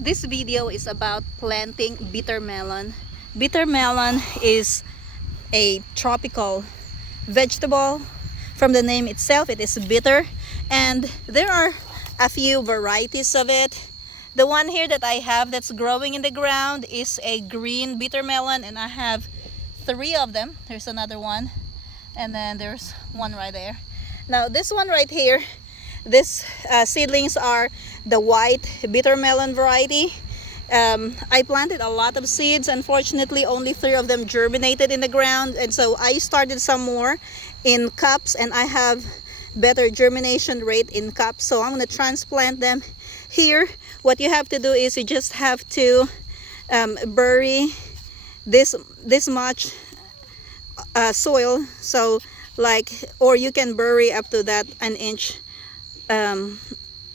This video is about planting bittermelon. Bittermelon is a tropical vegetable. From the name itself, it is bitter, and there are a few varieties of it. The one here that I have that's growing in the ground is a green bittermelon, and I have 3 of them. There's another one, and then there's one right there. Now this one right here, these seedlings are the white bittermelon variety. I planted a lot of seeds. Unfortunately, only 3 of them germinated in the ground, and so I started some more in cups, and I have better germination rate in cups, so I'm going to transplant them here. What you have to do is you just have to bury this much soil, so or you can bury up to that an inch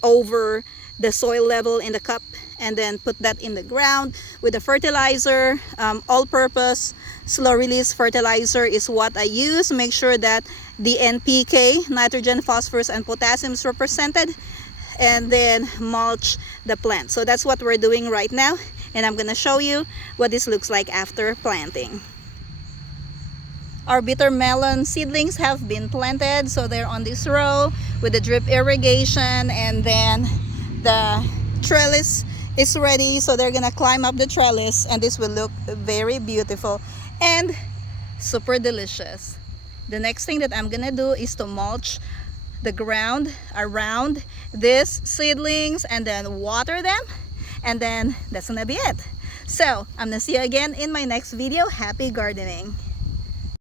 over the soil level in the cup, and then put that in the ground with the fertilizer. All-purpose slow release fertilizer is what I use. Make sure that the NPK, nitrogen, phosphorus, and potassium is represented, and then mulch the plant. So that's what we're doing right now, and I'm gonna show you what this looks like after planting. Our bittermelon seedlings have been planted, so they're on this row with the drip irrigation, and then the trellis is ready, so they're gonna climb up the trellis, and this will look very beautiful and super delicious. The next thing that I'm gonna do is to mulch the ground around these seedlings and then water them, and then that's gonna be it. So I'm gonna see you again in my next video. Happy gardening.